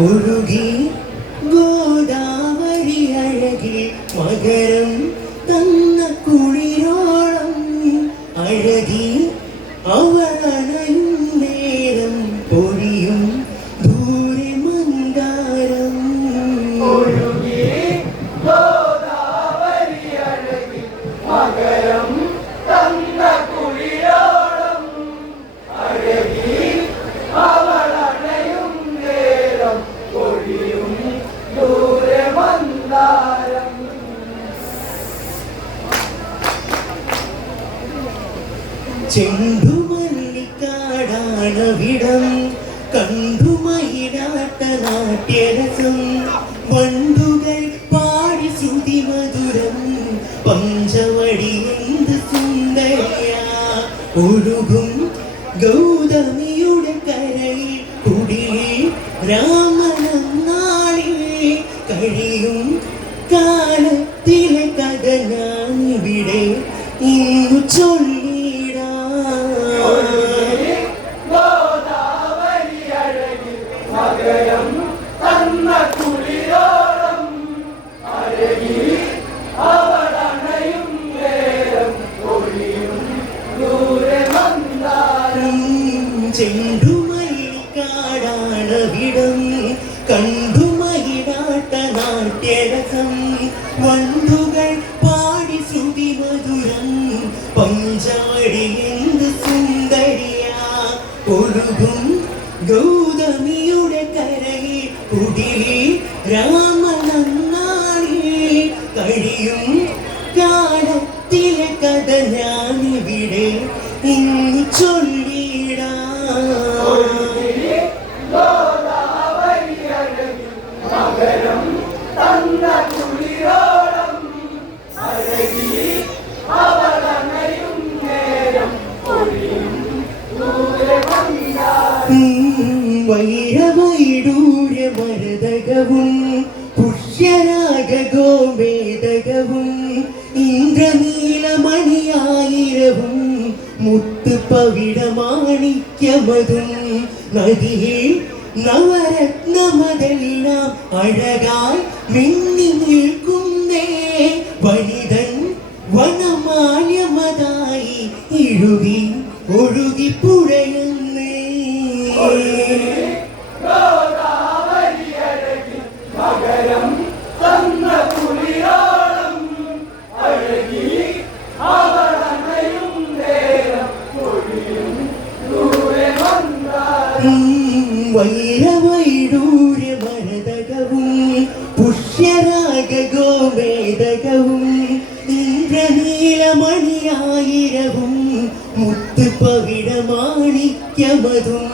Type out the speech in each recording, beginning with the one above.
ഒഴുകി ഗോദാവരി അഴകിൽ മകരം തന്ന കുളിരോളം അഴകി അവളണയും നേരം പൊഴിയും ദൂരെ മന്ദാരം. ഒഴുകി ഗോദാവരി അഴകിൽ മകരം തന്ന കുളിരോളം അഴകി അവളണയും നേരം പൊഴിയും ദൂരെ മന്ദാരം. ചെണ്ടുമല്ലിക്കാടാണവിടം കണ്ടുമയിലാട്ട നാട്യരസം വണ്ടുകൾ പാടി ശ്രുതി മധുരം പഞ്ചവടി എന്ത് സുന്ദരിയാ. ഒഴുകും ഗൗതമിയുടെ കരയിൽ കുടിലിൽ രാമനാളിൽ കഴിയും കാലത്തിലെ കഥ ഞാനിവിടെ ഇന്നു ചൊല്ലിടാ. ഗോദാവരി അഴകിൽ മകരം തന്ന കുളിരോളം അഴകി അവളണയും നേരം പൊഴിയും ദൂരെ മന്ദാരം. ചെണ്ടുമല്ലിക്കാടാണവിടം കണ്ടുമയിലാട്ട നാട്യരസം വണ്ടുകൾ പാടി ശ്രുതി മധുരം പഞ്ചവടി എന്ത് സുന്ദരിയാ. ഒഴുകും ഗൗതമിയുടെ കരയിൽ കുടിലിൽ രാമനാളിൽ കഴിയും കാലത്തിലെ കഥ ഞാനിവിടെ ഇന്ന് ചൊല്ലിടാ. ഗോദാവരി അഴകിൽ മകരം തന്ന കുളിരോളം അഴകി അവളണയും നേരം പൊഴിയും ദൂരെ മന്ദാരം. വൈരവൈഡൂര്യ മരതകവും പുഷ്യരാഗ ഗോമേതകവും ഇന്ദ്രനീലമണിയായിരവും മുത്ത് പവിടമാണിക്യമതും നദിയിൽ നവരത്നമതെല്ലാം അഴകായി മിന്നി നിൽക്കുന്നേ. വനിതൻ വനമാല്യമതായി ഇഴുകി ഒഴുകി പുഴയുന്നേ. ഗോദാവരി അഴകിൽ മകരം തന്ന കുളിരോളം അഴകി അവളണയും നേരം പൊഴിയും ദൂരെ മന്ദാരം. വൈരവൈഡൂര്യ മരതകവും പുഷ്യരാഗ ഗോമേതകവും ഇന്ദ്രനീലമണിയായിരവും മുത്ത് പവിടമാണിക്യമതും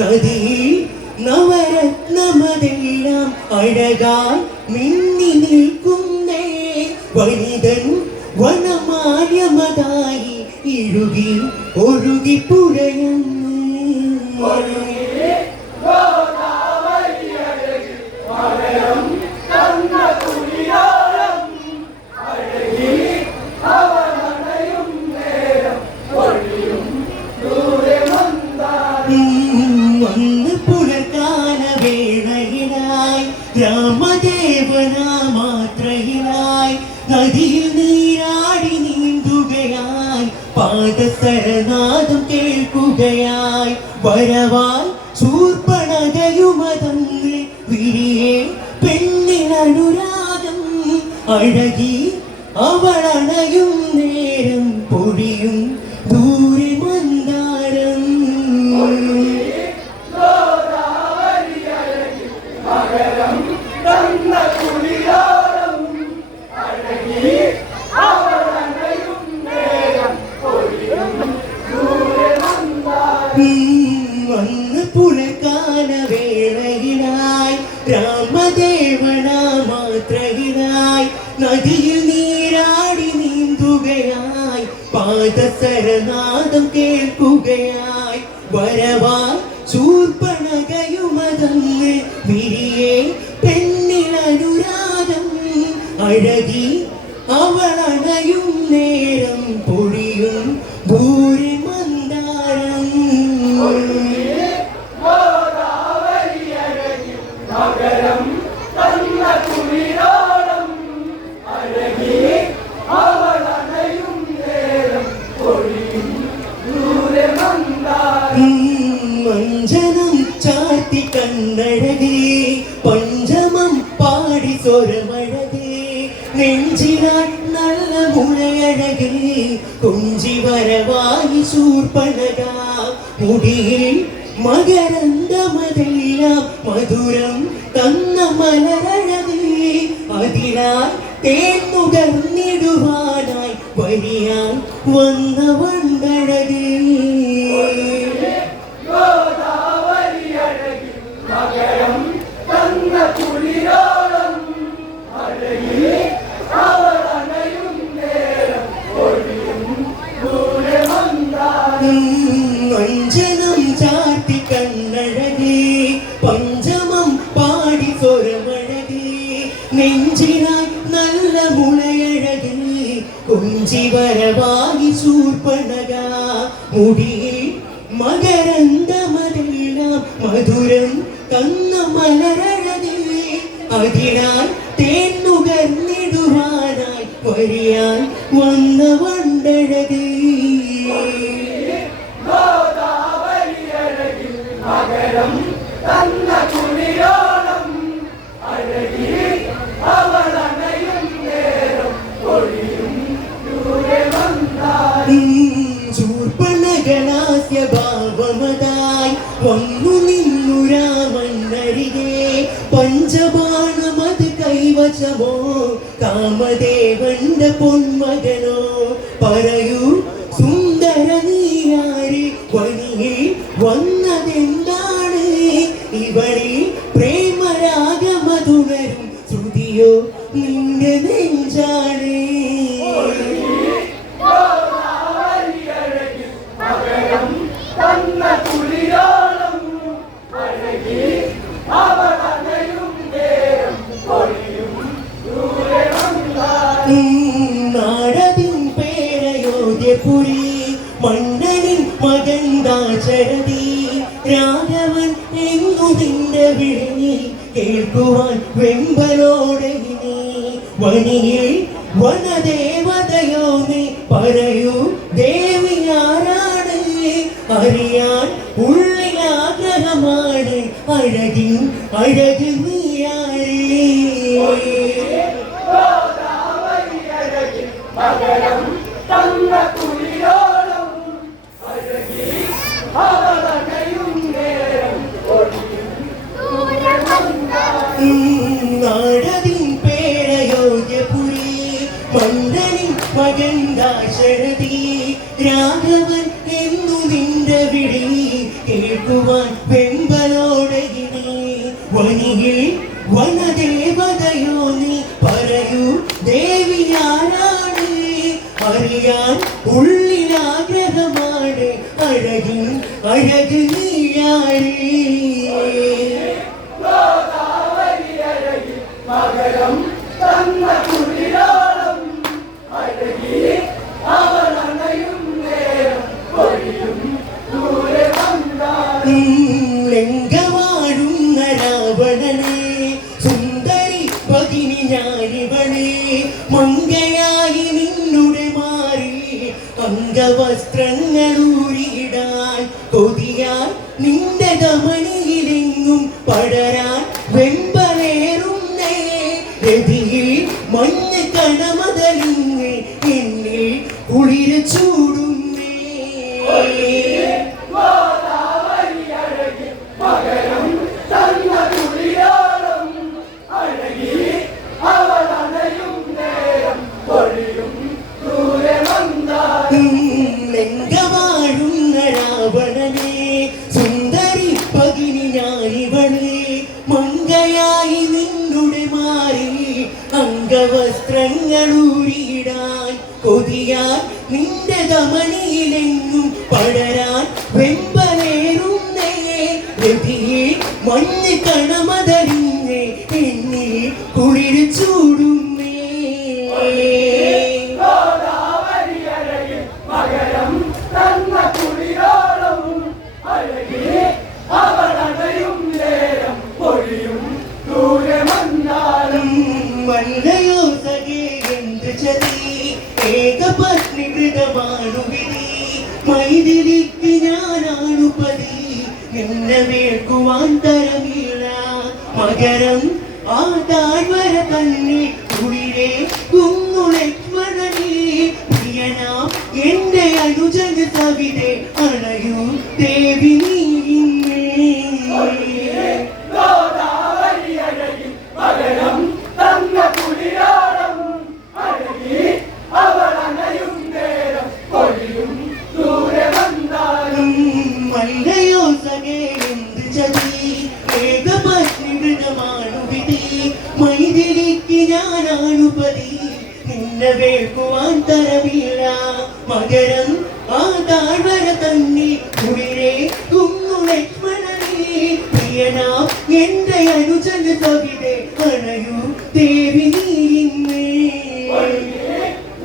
നദിയിൽ നവരത്നമതെല്ലാം അഴകായി മിന്നി നിൽക്കുന്നേ. വനിതൻ വനമാല്യമതായി ഇഴുകി ഒഴുകി പുഴയുന്നു. ഗോദാവരി അഴകിൽ മകരം തന്ന കുളിരോളം അഴകി അവളണയും നേരം പൊഴിയും ദൂരെ മന്ദാരം. വന്ന് പുലർക്കാല വേളയിലായി രാമദേവനാ മാത്രയിലായി നദിയിൽ നീരാടി നീന്തുകയായി പാദസരനാദം കേൾക്കുകയായി വരവായി ശൂർപ്പണകയുമതന്ന് വിരിയെ പെണ്ണിനനുരാഗം അഴകി അവളണയും നേരം പൊഴിയും ദൂരെ മന്ദാരം. ഗോദാവരി അഴകിൽ മകരം തന്ന കുളിരോളം അഴകി അവളണയും നേരം പൊഴിയും ദൂരെ മന്ദാരം. വന്ന് പുലർക്കാല വേളയിലായി രാമദേവനാ മാത്രയിലായി നദിയിൽ നീരാടി നീന്തുകയായി പാദസരനാദം കേൾക്കുകയായി വരവായി ശൂർപ്പണകയുമതന്ന് വിരിയെ പെണ്ണിനനുരാഗം അഴകി അവളണയും നേരം പൊഴിയും ദൂരെ മന്ദാരം. ഗോദാവരി അഴകിൽ മഞ്ജനം ചാത്തി കണ്ണഴകേ പഞ്ചമം പാടി സ്വരമഴകേ നെഞ്ചിനാൾ നല്ല മുളയഴകേ കൊഞ്ചി വരവായി ശൂർപ്പണക മുടിയിൽ മകരന്തമതെല്ലാം മധുരം തന്ന മലരഴകേ അതിനായി തേന്നുകർന്നിടുവാനായി വരിയാൻ വന്ന വണ്ടഴകേ മകരം തന്ന കുളിരോളം അഴകി അവൾ അണയും നേരം ഒഴിയും അഞ്ജനം ചാത്തി കണ്ണഴകേ പഞ്ചമം പാടി സ്വരമഴകേ നെഞ്ചിനായി നല്ല മുളയഴകേ കൊഞ്ചി വരവായി ശൂർപ്പണക മുടിയിൽ മകരന്തമതെല്ലാം മധുരം തന്ന മലരഴകേ അതിനാൽ തേന്നുകർന്നിടുവാനായി വരിയാൻ വന്ന വണ്ടഴകേ മകരം തന്ന കുളിരോളം അഴകി അവൾ അണയും നേരം ഒഴിയും ദൂരെ വന്നാൽ ശൂർപ്പണകലാസ്യ ഭാവമതായി വന്നു നിന്നു രാമന്നരികെ പഞ്ചബാണമത് കൈവശമോ കാമദേവന്റെ പൊന്മകനോ പറയൂ സുന്ദര നീയാരി വനിയിൽ വന്നതെന്താണ് ഇവളിൽ പ്രേമരാഗമധുണരും ശ്രുതിയോ നിന്റെ നെഞ്ചാണ് തന്ന കുളിരോളം അഴകി അവൾ അണയും നേരം ഒഴിയും ദൂരെ വന്നാൽ നാടതിൻ പേരയോധ്യപുരി മണ്ണനിൻ മകൻ ദാശരഥി രാഘവൻ എങ്ങു നിന്റെ വിളി കേൾക്കുവാൻ വെമ്പലോടെ ഇനി വനിയിൽ വനദേവതയോ നീ പറയൂ ദേവി ആരാണ് അറിയാൻ ഉള്ളിലാഗ്രഹമാണ് അഴകിൻ അഴക് നീയാരേ മകരം തന്ന കുളിരോളം അഴകി അവൾ അണയും നേരം ഒഴിയും ദൂരെ വന്നാൽ നാടതിൻ പേരയോധ്യപുരി മന്ദനിൻ മകൻ ദാശരഥി രാഘവൻ എന്നു നിന്റെ വിളി കേൾക്കുവാൻ വെമ്പലോടെ ഇനി വനിയിൽ വനദേവതയോ നീ പറയൂ ദേവി ആരാണ് അറിയാൻ ഉള്ളിലാഗ്രഹമാണ് അഴകിൻ അഴക് നീയാരേ മകരം തന്ന കുളിരോളം അഴകി അവൾ അണയും നേരം ഒഴിയും ദൂരെ വന്നാൽ ലിംഗവാഴുന്ന രാവണനെ സുന്ദരി പതിനി ഞാനിവളെ മങ്കയായി നിന്നുടെ മാറി അംഗവസ്ത്രങ്ങളൂരിടാൻ കൊതിയാൻ നിന്റെ ധമനിയിലെങ്ങും പടരാൻ വെമ്പലേറുന്നേ രതിയിൽ മഞ്ഞ് കണമതലിങ്ങ് എന്നിൽ കുളിര് ചൂടുന്നേ മകരം തന്ന കുളിരോളം അഴകി അവൾ അണയും നേരം ഒഴിയും ദൂരെ വന്നാൽ ലിംഗവാഴുന്ന രാവണനെ സുന്ദരി പകിനി ഞാനിവളെ മങ്കയായി നിന്നുടെ മാറി അംഗവസ്ത്രങ്ങളൂരിടാൻ കൊതിയാൻ നിന്റെ ധമനിയിലെങ്ങും പടരാൻ വെമ്പലേറുന്നേ രതിയിൽ മഞ്ഞ് കണമതലിങ്ങ് എന്നിൽ കുളിര് ചൂടുന്നേ മകരം തന്ന കുളിരോളം അഴകി അവൾ അണയും നേരം ഒഴിയും ദൂരെ വന്നാലും മല്ലയോ സഖേ എന്ത് ചതി ഏകപത്നി കൃതമാണു വിധി മൈതിരിക്ക് ഞാനാണു നിന്നെ വീഴ്ക്കുവാൻ തരമില്ല മകരം ആ താഴ്വര തന്നെ കുളിരെ കുന്നു ലക്ഷ്മണനേ പ്രിയനാം എന്റെ അനുജന സവിതേ അണയൂ ദേവി നീ ഇന്നേ. ഗോദാവരി അഴകിൽ പകരം തന്ന കുളിരോളം അഴകി അവൾ അണയും നേരം പൊഴിയും ദൂരെ വന്നാലും മല്ലയോ സഖേ എന്ത് ചതി ഏകപത്നികൃതമാണു വിധി മൈഥിലിക്ക് ഞാനാണു പതി നിന്നെ വേൾക്കുവാൻ തരമില്ല മകരം ആ താഴ്വര തന്നെ കുളിരെ കുന്നു ലക്ഷ്മണനേ പ്രിയനാം എന്റെ അനുജന സവിതേ അണയൂ ദേവി നീ ഇന്നേ.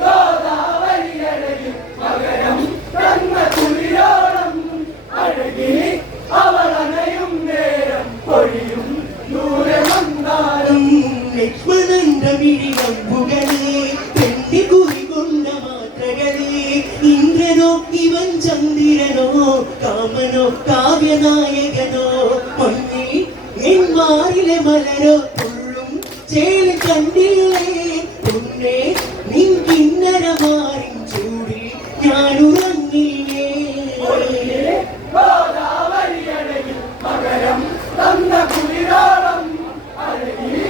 ഗോദാവരി അഴകിൽ പകരം തന്ന കുളിരോളം അഴകി അവൾ അണയും നേരം പൊഴിയും ദൂരെ വന്നാലും ലക്ഷ്മണന്റെ മിഴിവമ്പുകളെ പെണ്ണി കുറികൊണ്ട മാത്രകളെ ഇന്ദ്രനോ ഇവൻ ചന്ദ്രനോ കാമനോ കാവ്യനായകനോ മഞ്ഞിൽ എന്മാരിലെ മലരോ തുള്ളും ചേലി കണ്ടില്ലേ പൊന്നേ നിൻ കിന്നരമാരിൻ ചൂടിൽ ഞാനുറങ്ങില്ലേ. ഗോദാവരി അഴകിൽ പകരം തന്ന കുളിരോളം അഴകി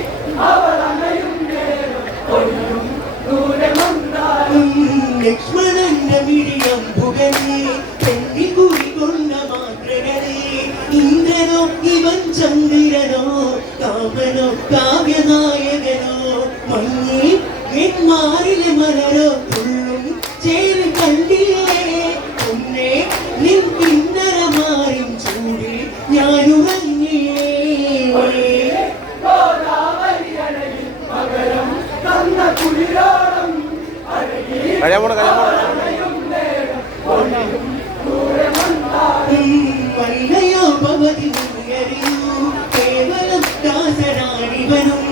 അവൾ അണയും നേരം പൊഴിയും ദൂരെ വന്നാലും ലക്ഷ്മണന്റെ മിഴിയമ്പുകളെ പെണ്ണി കുറികൊണ്ട മാത്രകളെ ഇന്ദ്രനോ ഇവൻ ചന്ദ്രനോ കാമനോ കാവ്യനായകനോ മഞ്ഞിൽ എന്മാരിലെ മലരോ തുള്ളും ചേര് കണ്ടില്ലേ പൊന്നേ നിൻ കിന്നരമാരിൻ ചൂടിൽ ഞാനുറങ്ങിയേ. ഗോദാവരി അഴകിൽ പകരം തന്ന കുളിരോളം അഴകി അണയും നേരം പൊഴിയും ദൂരെ വന്നാലും മല്ലയോ ഭവതി നീയറിയൂ കേവലം ദാസനാണിവനും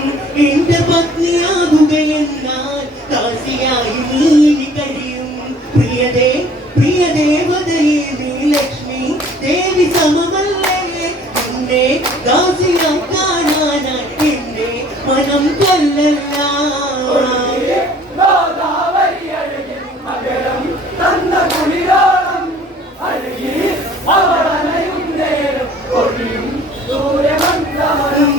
എന്റെ പത്നിയാകുകയെന്നാൽ ദാസിയായി നീ കഴിയും പ്രിയതേ പ്രിയദേവതയെ നീ ലക്ഷ്മി ദേവി സമമല്ലേ എന്നെ ദാസിയാക്കാനായി എന്റെ മനം കൊല്ലല്ല. ഗോദാവരി അഴകിൽ പകരം തന്ന കുളിരോളം അഴകി അവൾ അണയും നേരം പൊഴിയും ദൂരെ വന്നാലും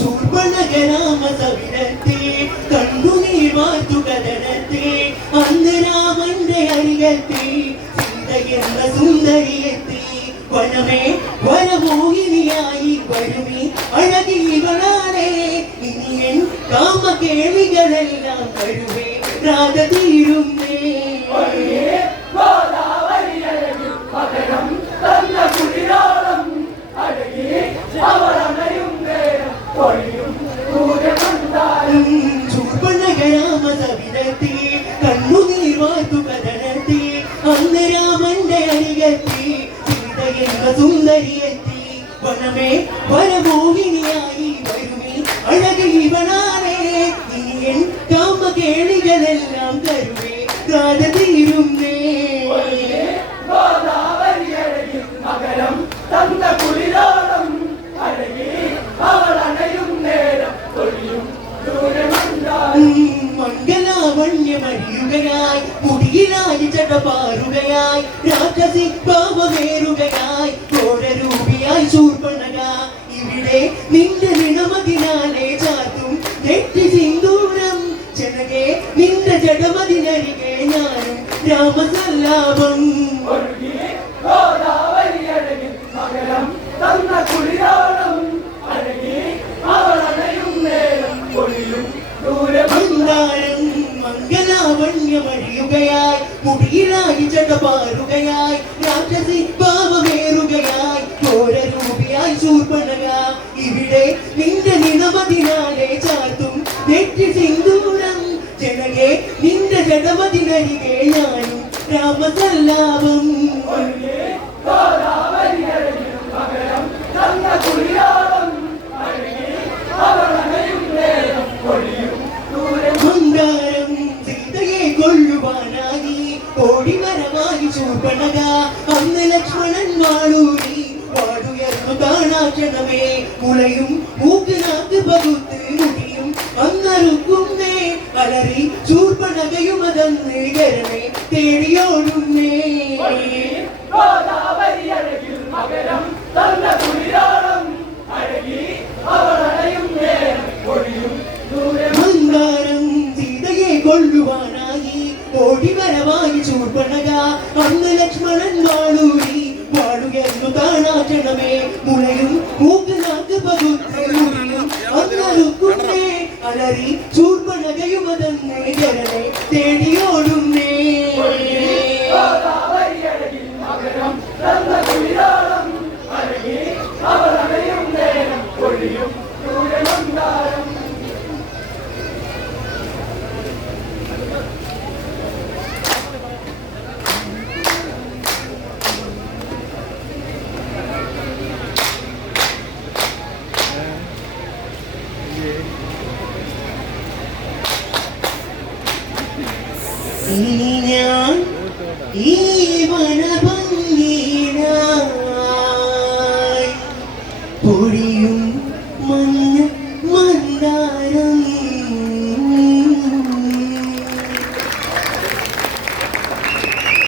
ചൂർപ്പണകരാമ സവിധത്തെ കണ്ടു നീ വാർത്തു കഥനത്തെ അന്ന് രാമന്റെ അരികത്തെ സീത എന്ന സുന്ദരിയെത്തി വനമേ വനമോഹിനിയായി വരുമി അഴകിവളാണേ ഇനിയൻ കാമകേളികളെല്ലാം വരുവേ രാധ തീരുന്നേ. ഗോദാവരി അഴകിൽ പകരം തന്ന കുളിരോളം അഴകി അവൾ അണയും നേരം പൊഴിയും ദൂരെ വന്നാലും ചൂർപ്പണകരാമ സവിധത്തെ കണ്ണു നീ വാർത്തു കഥനത്തെ അന്ന് രാമന്റെ അരികത്തെ സീത എന്ന സുന്ദരിയെത്തി വനമേ വനമോഹിനിയായി വരുമി അഴകിവളാണേ ഇനിയൻ കാമകേളികളെല്ലാം തരുവേ രാധ തീരുന്നേ. ഗോദാവരി അഴകിൽ പകരം തന്ന കുളിരോളം അഴകി അവൾ അണയും നേരം പൊഴിയും ദൂരെ വന്നാലും മംഗലാവണ്യമഴിയുകയായി മുടിയിലായി ചടപാറുകയായി രാക്ഷസി പാവമേറുകയായി ഘോരരൂപിയായി ശൂർപ്പണക ഇവിടെ നിന്റെ നിണമതിനാലെ ചാർത്തും തെറ്റി സിന്ദൂരം ജനകെ നിന്റെ ജഡമതിനരികെ ഞാനും രാമസല്ലാപം. ഒഴുകി ഗോദാവരി അഴകിൽ പകരം തന്ന കുളിരോളം അഴകി അവൾ അണയും നേരം പൊഴിയും ദൂരെ മന്ദാരം മംഗലാവണ്യമഴിയുകയായി മുടിയിലായി ചടപാറുകയായി രാക്ഷസി പാവമേറുകയായി ഘോരരൂപിയായി ശൂർപ്പണക ഇവിടെ നിന്റെ നിണമതിനാലെ ചാർത്തും നെറ്റി സിന്ദൂരം ജനകെ നിന്റെ ജഡമതിനരികെ ഞാനും രാമസല്ലാപം. ഒഴുകി ഗോദാവരി അഴകിൽ പകരം തന്ന കുളിരോളം അഴകി അവൾ അണയും നേരം പൊഴിയും ദൂരെ മന്ദാരം സീതയെ കൊള്ളുവാനായി ഓടിവരവായി ശൂർപ്പണക അന്ന് ലക്ഷ്മണൻ വാളൂരി വാടുയർന്ന കാണാക്ഷണമേ മുളയും മൂക്ക് നാക്ക് പകുത്ത് മുടിയും അങ്ങറുക്കുന്നേ അലറി ചൂർപ്പണകയും അതന്ന് കരണേ തേടിയോടുന്നേ ഗോദാവരി അഴകിൽ മകരം തന്ന കുളിരോളം അഴകി അവളണയും നേരം ഒഴിയും ദൂരം മന്ദാരം സീതയെ കൊള്ളുവാനായി ഓടിവരവായി ചൂർപ്പണക അന്ന് ലക്ഷ്മണൻ വാളൂരി വാളുയർന്നു കാണാക്ഷണമേ മുളയും മൂക്ക് നാക്ക് പകുത്ത് മുടിയും അങ്ങറുക്കുന്നേ അലറി ചൂർപ്പണകയും അതന്ന് കരണേ തേടിയോടുന്നേ ഗോദാവരി അഴകിൽ മകരം തന്ന കുളിരോളം അഴകി അവളണയും നേരം ഒഴിയും ദൂരമന്താരം ഇനി ഞാൻ ഈ വനഭംഗിയിലായി പൊഴിയും മഞ്ഞ